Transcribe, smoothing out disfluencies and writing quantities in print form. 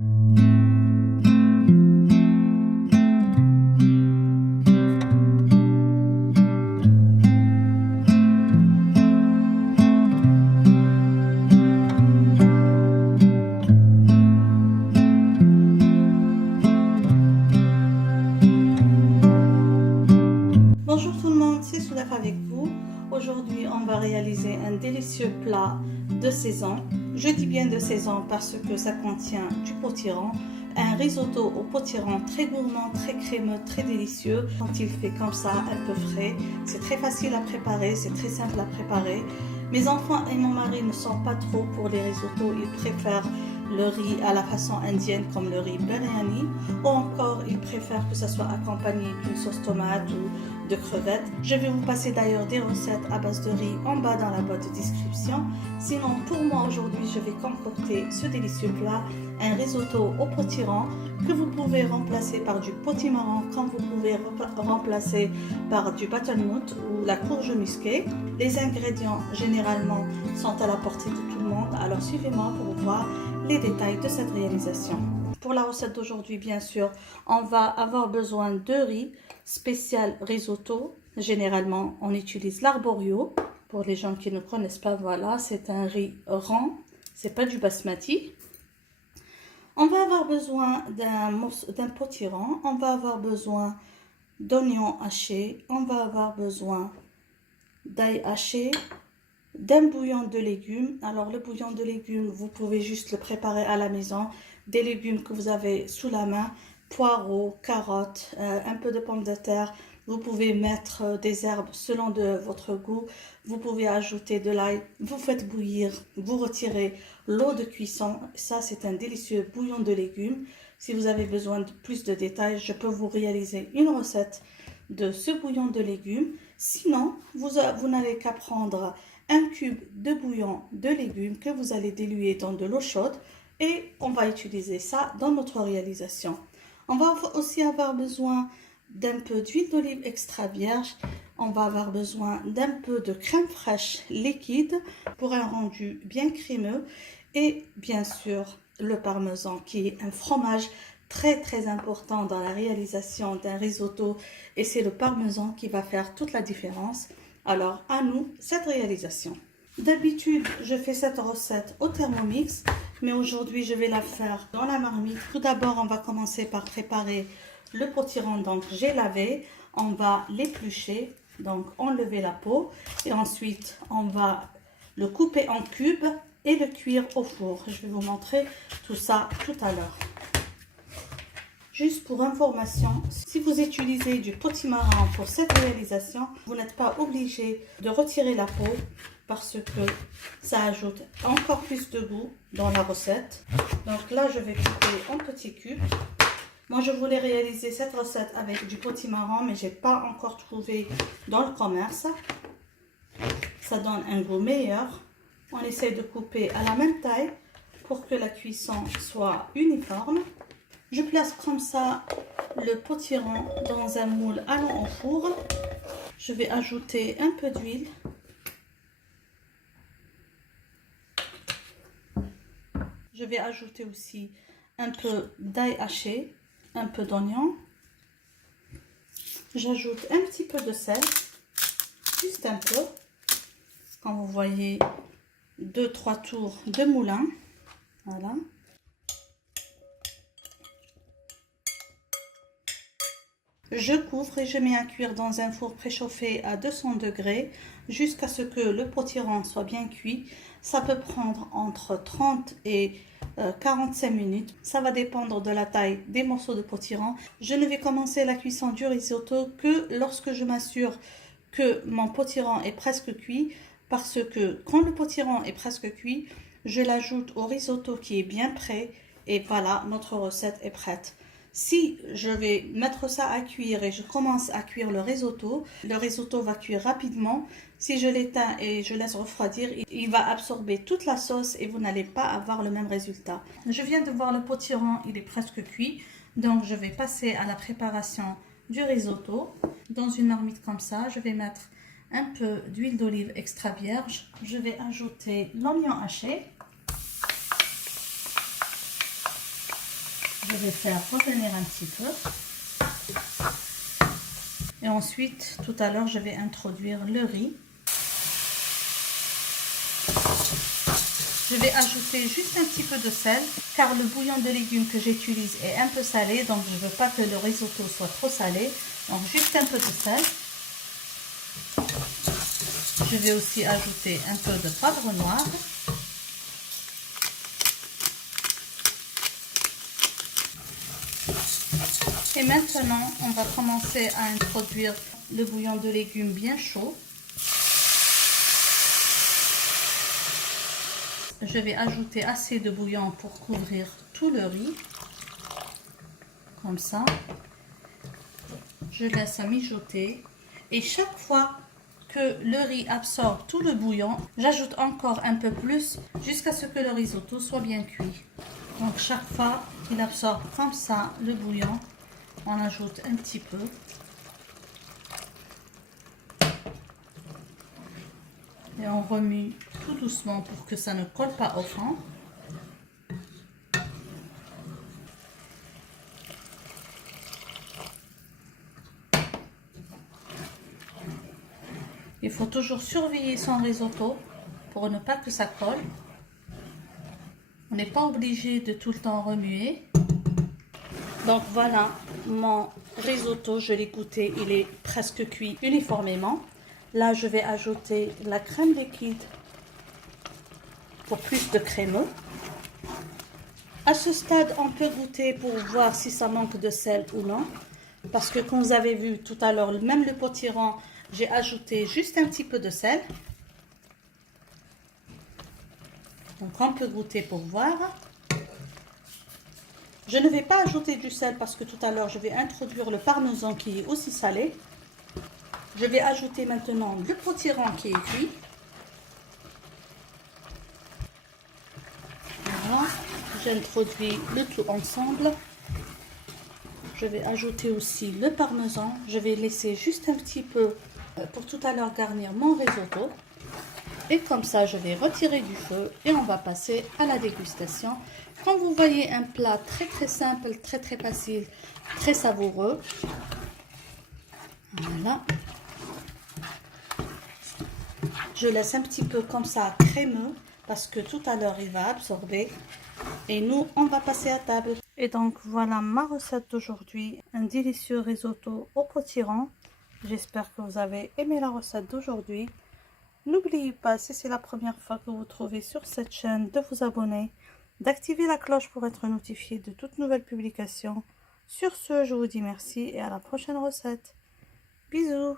Bonjour tout le monde, c'est Soudaf avec vous. Aujourd'hui, on va réaliser un délicieux plat de saison. Je dis bien de saison parce que ça contient du potiron, un risotto au potiron très gourmand, très crémeux, très délicieux. Quand il fait comme ça, un peu frais, c'est très facile à préparer, c'est très simple à préparer. Mes enfants et mon mari ne sont pas trop pour les risottos, ils préfèrent le riz à la façon indienne comme le riz biryani, ou encore ils préfèrent que ça soit accompagné d'une sauce tomate ou de crevettes. Je vais vous passer d'ailleurs des recettes à base de riz en bas dans la boîte de description. Sinon, pour moi aujourd'hui, je vais concocter ce délicieux plat, un risotto au potiron que vous pouvez remplacer par du potimarron, comme vous pouvez remplacer par du butternut ou la courge musquée. Les ingrédients généralement sont à la portée de tout le monde, alors suivez-moi pour voir les détails de cette réalisation. Pour la recette d'aujourd'hui, bien sûr, on va avoir besoin de riz spécial risotto. Généralement, on utilise l'arborio. Pour les gens qui ne connaissent pas, voilà, c'est un riz rond, c'est pas du basmati. On va avoir besoin d'un potiron, on va avoir besoin d'oignons hachés, on va avoir besoin d'ail haché, d'un bouillon de légumes. Alors le bouillon de légumes, vous pouvez juste le préparer à la maison, des légumes que vous avez sous la main, poireaux, carottes, un peu de pommes de terre. Vous pouvez mettre des herbes selon de votre goût. Vous pouvez ajouter de l'ail. Vous faites bouillir, vous retirez l'eau de cuisson. Ça, c'est un délicieux bouillon de légumes. Si vous avez besoin de plus de détails, je peux vous réaliser une recette de ce bouillon de légumes. Sinon, vous n'avez qu'à prendre un cube de bouillon de légumes que vous allez diluer dans de l'eau chaude et on va utiliser ça dans notre réalisation. On va aussi avoir besoin d'un peu d'huile d'olive extra vierge. On va avoir besoin d'un peu de crème fraîche liquide pour un rendu bien crémeux et bien sûr le parmesan qui est un fromage très important dans la réalisation d'un risotto et c'est le parmesan qui va faire toute la différence. Alors à nous cette réalisation. D'habitude je fais cette recette au Thermomix, mais aujourd'hui je vais la faire dans la marmite. Tout d'abord on va commencer par préparer le potiron. Donc j'ai lavé, on va l'éplucher, donc enlever la peau et ensuite on va le couper en cubes et le cuire au four. Je vais vous montrer tout ça tout à l'heure. Juste pour information, si vous utilisez du potimarron pour cette réalisation, vous n'êtes pas obligé de retirer la peau parce que ça ajoute encore plus de goût dans la recette. Donc là, je vais couper en petits cubes. Moi, je voulais réaliser cette recette avec du potimarron, mais je n'ai pas encore trouvé dans le commerce. Ça donne un goût meilleur. On essaie de couper à la même taille pour que la cuisson soit uniforme. Je place comme ça le potiron dans un moule allant au four. Je vais ajouter un peu d'huile. Je vais ajouter aussi un peu d'ail haché, un peu d'oignon. J'ajoute un petit peu de sel, juste un peu. Quand vous voyez 2-3 tours de moulin. Voilà. Je couvre et je mets à cuire dans un four préchauffé à 200 degrés jusqu'à ce que le potiron soit bien cuit. Ça peut prendre entre 30 et 45 minutes. Ça va dépendre de la taille des morceaux de potiron. Je ne vais commencer la cuisson du risotto que lorsque je m'assure que mon potiron est presque cuit, parce que quand le potiron est presque cuit, je l'ajoute au risotto qui est bien prêt et voilà, notre recette est prête. Si je vais mettre ça à cuire et je commence à cuire le risotto va cuire rapidement. Si je l'éteins et je laisse refroidir, il va absorber toute la sauce et vous n'allez pas avoir le même résultat. Je viens de voir le potiron, il est presque cuit. Donc je vais passer à la préparation du risotto. Dans une marmite comme ça, je vais mettre un peu d'huile d'olive extra vierge. Je vais ajouter l'oignon haché. Je vais faire revenir un petit peu. Et ensuite, tout à l'heure, je vais introduire le riz. Je vais ajouter juste un petit peu de sel, car le bouillon de légumes que j'utilise est un peu salé, donc je ne veux pas que le risotto soit trop salé. Donc juste un peu de sel. Je vais aussi ajouter un peu de poivre noir. Et maintenant, on va commencer à introduire le bouillon de légumes bien chaud. Je vais ajouter assez de bouillon pour couvrir tout le riz. Comme ça. Je laisse mijoter. Et chaque fois que le riz absorbe tout le bouillon, j'ajoute encore un peu plus jusqu'à ce que le risotto soit bien cuit. Donc chaque fois qu'il absorbe comme ça le bouillon, on ajoute un petit peu. Et on remue tout doucement pour que ça ne colle pas au fond. Il faut toujours surveiller son risotto pour ne pas que ça colle. On n'est pas obligé de tout le temps remuer. Donc voilà, mon risotto, je l'ai goûté, il est presque cuit uniformément. Là, je vais ajouter la crème liquide pour plus de crémeux. À ce stade, on peut goûter pour voir si ça manque de sel ou non. Parce que comme vous avez vu tout à l'heure, même le potiron, j'ai ajouté juste un petit peu de sel. Donc on peut goûter pour voir. Je ne vais pas ajouter du sel parce que tout à l'heure, je vais introduire le parmesan qui est aussi salé. Je vais ajouter maintenant le potiron qui est cuit. Voilà, j'introduis le tout ensemble. Je vais ajouter aussi le parmesan. Je vais laisser juste un petit peu pour tout à l'heure garnir mon risotto. Et comme ça, je vais retirer du feu et on va passer à la dégustation. Comme vous voyez, un plat très simple, très facile, très savoureux. Voilà. Je laisse un petit peu comme ça crémeux parce que tout à l'heure il va absorber. Et nous, on va passer à table. Et donc voilà ma recette d'aujourd'hui, un délicieux risotto au potiron. J'espère que vous avez aimé la recette d'aujourd'hui. N'oubliez pas, si c'est la première fois que vous trouvez sur cette chaîne, de vous abonner, d'activer la cloche pour être notifié de toutes nouvelles publications. Sur ce, je vous dis merci et à la prochaine recette. Bisous!